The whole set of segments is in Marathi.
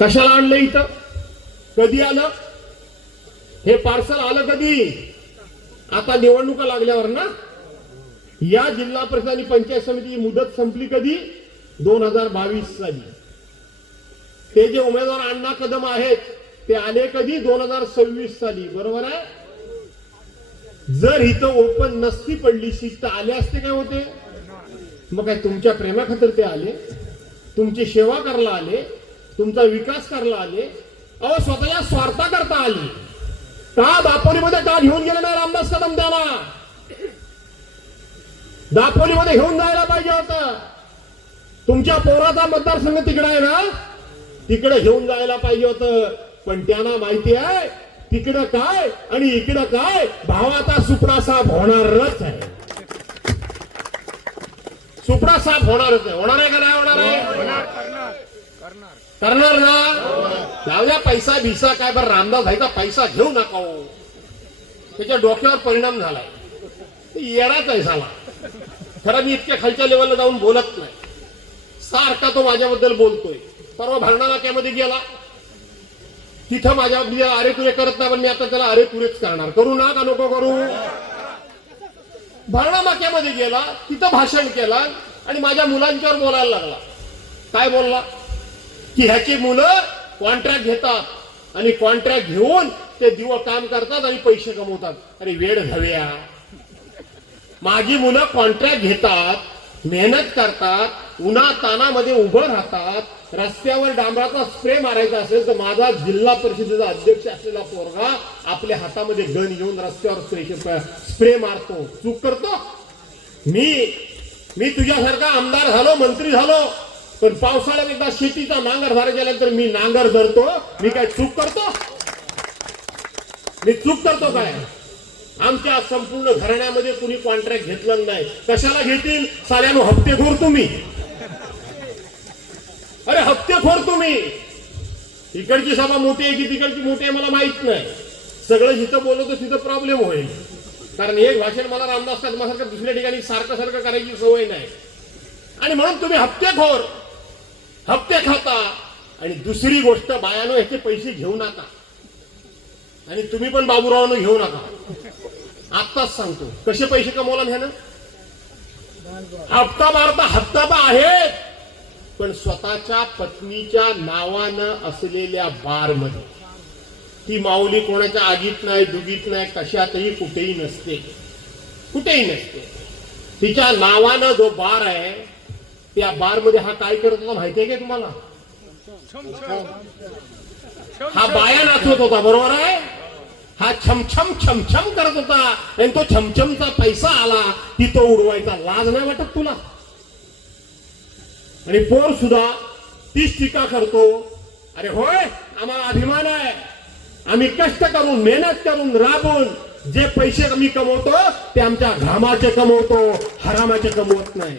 कशाला आणलं इथं? कधी आलं? हे पार्सल आलं कधी? आता निवडणुका लागल्यावर ना? या जिल्हा परिषद आणि पंचायत समितीची मुदत संपली कधी? दोन हजार बावीस साली. ते जे उमेदवार अण्णा कदम आहेत ते आले कधी? दोन हजार सव्वीस साली. बरोबर आहे? जर इथं ओपन नसती पडली सीट तर आले असते काय होते? मग काय तुमच्या प्रेमाखातर ते आले? तुमची सेवा करायला आले? तुमचा विकास करायला आले. अहो स्वतःच्या स्वार्था करता आली. का दापोलीमध्ये का घेऊन गेले नाही रामदास कदम त्याला दापोलीमध्ये घेऊन जायला पाहिजे होतं. तुमच्या पोराचा मतदारसंघ तिकडे आहे ना? तिकडे घेऊन जायला पाहिजे होतं. पण त्यांना माहिती आहे तिकडं काय आणि इकडं काय? भावाचा सुपडा साफ होणारच आहे. सुपडा साफ होणारच आहे. होणार आहे का नाही होणार आहे? करणार ना? लावल्या पैसा भिसा काय बरं? रामदास भाईचा पैसा घेऊ नका. त्याच्या डोक्यावर परिणाम झाला ते आहे झाला खरं मी इतक्या खालच्या लेवलला जाऊन बोलत नाही. सारखा तो माझ्याबद्दल बोलतोय. परवा भरणा नाक्यामध्ये गेला. तिथं माझ्या मी अरे तुरे करत नाही पण मी आता त्याला अरे तुरेच करणार. करू ना का नको करू? भरणा नाक्यामध्ये गेला तिथं भाषण केला आणि माझ्या मुलांच्यावर बोलायला लागला. काय बोलला? की ह्याची मुलं कॉन्ट्रॅक्ट घेतात आणि कॉन्ट्रॅक्ट घेऊन ते दिव काम करतात आणि पैसे कमवतात. अरे वेळ घ्याव्या माझी मुलं कॉन्ट्रॅक्ट घेतात मेहनत करतात उन्हा तानामध्ये उभं राहतात रस्त्यावर डांबराचा स्प्रे मारायचा असेल तर माझा जिल्हा परिषदेचा अध्यक्ष असलेला पोरगा आपल्या हातामध्ये गण घेऊन रस्त्यावर स्प्रे स्प्रे मारतो. चूक करतो? मी मी तुझ्यासारखा आमदार झालो मंत्री झालो. पण पावसाळ्यात एकदा शेतीचा नांगर भरायला गेल्यानंतर मी नांगर धरतो मी काय चूक करतो? मी चूक करतो काय? आमच्या संपूर्ण घराण्यामध्ये कुणी कॉन्ट्रॅक्ट घेतलं नाही. कशाला घेतील? साल्यानो हप्तेखोर तुम्ही. अरे हप्तेखोर तुम्ही. इकडची सभा मोठी आहे की तिकडची मोठी आहे मला माहीत नाही. सगळं जिथं बोलवतो तिथं प्रॉब्लेम होईल. कारण एक भाषण मला रामदास कदमासारखं दुसऱ्या ठिकाणी सारखं सारखं करायची सवय नाही. आणि म्हणून तुम्ही हप्तेखोर. हप्ते खाता आणि दुसरी गोष्ट बायानो ह्याचे पैसे घेऊ नका. आणि तुम्ही पण बाबूरावानं घेऊ नका. आत्ताच सांगतो कसे पैसे कमवला ह्यानं? हप्ता मारता हप्ता तर आहे पण स्वतःच्या पत्नीच्या नावानं असलेल्या बारमध्ये ती माऊली कोणाच्या आगीत नाही दुगीत नाही कशातही कुठेही नसते. कुठेही नसते. तिच्या नावानं जो बार आहे त्या बारमध्ये हा काय करत होता माहितीये का तुम्हाला? हा बाया नाचवत होता बरोबर आहे? हा छमछम छमछम करत होता आणि तो छमछमचा पैसा आला की तो उडवायचा लाज नाही वाटत तुला? आणि पोर सुद्धा तीच टीका करतो अरे होय आम्हाला अभिमान आहे. आम्ही कष्ट करून मेहनत करून राबून जे पैसे आम्ही कमवतो ते आमच्या घामाचे कमवतो हरामाचे कमवत नाही.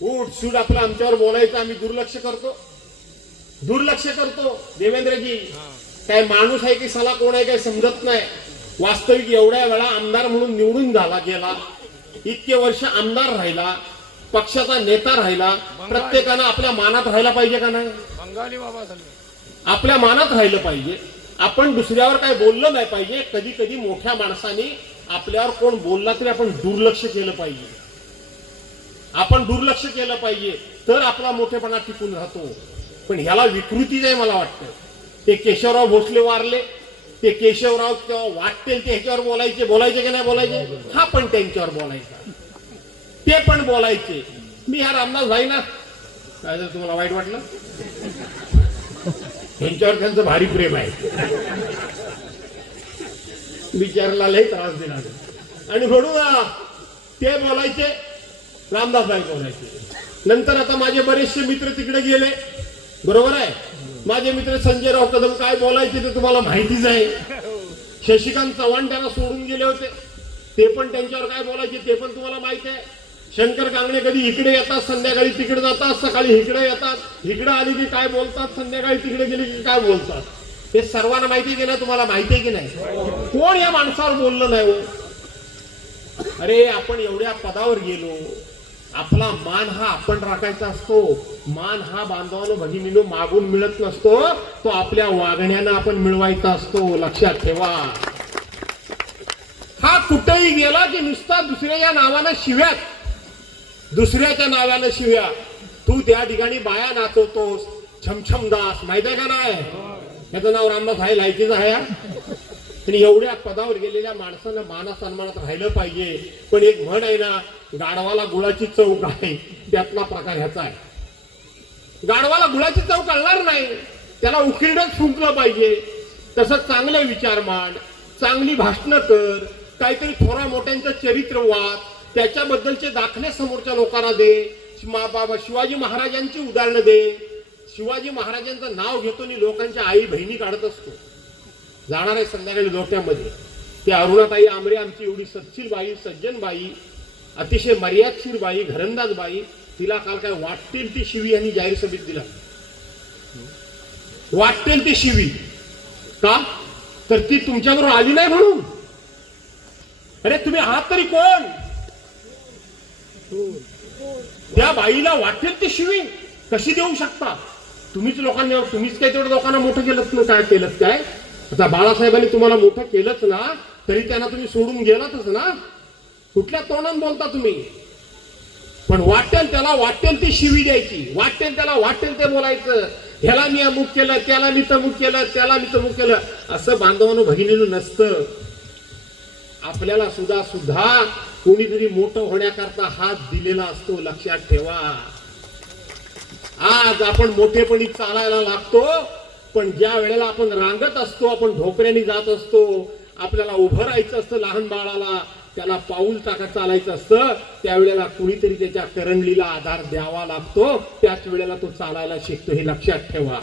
उठ सूट आपलं आमच्यावर बोलायचं आम्ही दुर्लक्ष करतो. दुर्लक्ष करतो. देवेंद्रजी काय माणूस आहे की साला कोण आहे काय समजत नाही. वास्तविक एवढ्या वेळा आमदार म्हणून निवडून झाला गेला. इतके वर्ष आमदार राहिला पक्षाचा नेता राहिला. प्रत्येकानं आपल्या मानात राहायला पाहिजे का नाही? बंगाली बाबा आपल्या मानात राहिलं पाहिजे. आपण दुसऱ्यावर काय बोललं नाही पाहिजे. कधी कधी मोठ्या माणसाने आपल्यावर कोण बोलला तरी आपण दुर्लक्ष केलं पाहिजे. आपण दुर्लक्ष केलं पाहिजे तर आपला मोठेपणा टिकून राहतो. पण ह्याला विकृतीच आहे मला वाटतं. ते केशवराव भोसले वारले. ते केशवराव तेव्हा वाटतील ते ह्याच्यावर बोलायचे बोलायचे की नाही बोलायचे? हा पण त्यांच्यावर बोलायचा. ते पण बोलायचे. मी ह्या रामदास जाईना काय जर तुम्हाला वाईट वाटलं? त्यांच्यावर त्यांचं भारी प्रेम आहे. विचारला लय त्रास देणार आणि म्हणून ते बोलायचे रामदास बँक नंतर आता माझे बरेचसे मित्र तिकडे गेले. बरोबर आहे? माझे मित्र संजयराव कदम काय बोलायचे ते तुम्हाला माहितीच आहे. शशिकांत चव्हाण त्यांना सोडून गेले होते. ते पण त्यांच्यावर काय बोलायचे ते पण तुम्हाला माहिती आहे. शंकर कांगणे कधी इकडे येतात संध्याकाळी तिकडे जातात सकाळी इकडे येतात. इकडे आली की काय बोलतात संध्याकाळी तिकडे गेली की काय बोलतात? हे सर्वांना माहिती आहे की नाही? तुम्हाला माहिती आहे की नाही? कोण या माणसावर बोललं नाही हो? अरे आपण एवढ्या पदावर गेलो. आपला मान हा आपण राखायचा असतो. मान हा बांधवानो भगिनीनो मागून मिळत नसतो. तो आपल्या वागण्यानं आपण मिळवायचा असतो. लक्षात ठेवा. हा कुठेही गेला की नुसता दुसऱ्याच्या नावानं शिव्यात. दुसऱ्याच्या नावानं शिव्या. तू त्या ठिकाणी बाया नाचवतोस. छमछम दास माहिती आहे का नाही? याचं नाव रामदास आहे लायकीचं आहे आणि एवढ्या पदावर गेलेल्या माणसानं माना सन्मानात राहिलं पाहिजे. पण एक म्हण आहे ना गाढवाला गुळाची चव काय? त्यातला प्रकार ह्याचा आहे. गाढवाला गुळाची चव कळणार नाही. त्याला उकिरणच फुंकलं पाहिजे. तसं चांगले विचार मांड. चांगली भाषणं कर. काहीतरी थोरा मोठ्यांचं चरित्र वाद त्याच्याबद्दलचे दाखले समोरच्या लोकांना दे. मा- बाबा शिवाजी महाराजांची उदाहरणं दे. शिवाजी महाराजांचं नाव घेतो आणि लोकांच्या आई बहिणी काढत असतो. जाणार आहे संध्याकाळी लोट्यामध्ये. ते अरुणाताई आमरे आमची एवढी सत्शील बाई सज्जन बाई अतिशय मर्यादशीर बाई घरंदाज बाई तिला काल काय वाटतील ती शिवी यांनी जाहीर सभेत दिला. वाटतील ती शिवी. का? तर ती तुमच्याबरोबर आली नाही म्हणून. अरे तुम्ही आहात तरी कोण? त्या बाईला वाटेल ती शिवी. कशी देऊ शकता? तुम्हीच लोकांनी तुम्हीच काय तेवढं लोकांना मोठं केलं काय केलं काय? आता बाळासाहेबांनी तुम्हाला मोठं केलंच ना तरी त्यांना तुम्ही सोडून गेलातच ना. कुठल्या तोंडाने बोलता तुम्ही? पण वाटेल त्याला वाटेल ती शिवी द्यायची. वाटेल त्याला वाटेल ते बोलायचं. ह्याला मी अमुक केलं त्याला मी तमुक केलं त्याला मी तमुक केलं. असं बांधवानं भगिनीनं नसतं. आपल्याला सुद्धा सुद्धा कोणीतरी मोठं होण्याकरता हात दिलेला असतो लक्षात ठेवा. आज आपण मोठेपणी चालायला लागतो पण ज्या वेळेला आपण रांगत असतो आपण ढोकऱ्याने जात असतो आपल्याला उभं राहायचं असतं लहान बाळाला त्याला पाऊल टाका चालायचं असतं त्यावेळेला कुणीतरी त्याच्या करंगलीला आधार द्यावा लागतो त्याच वेळेला तो चालायला शिकतो हे लक्षात ठेवा.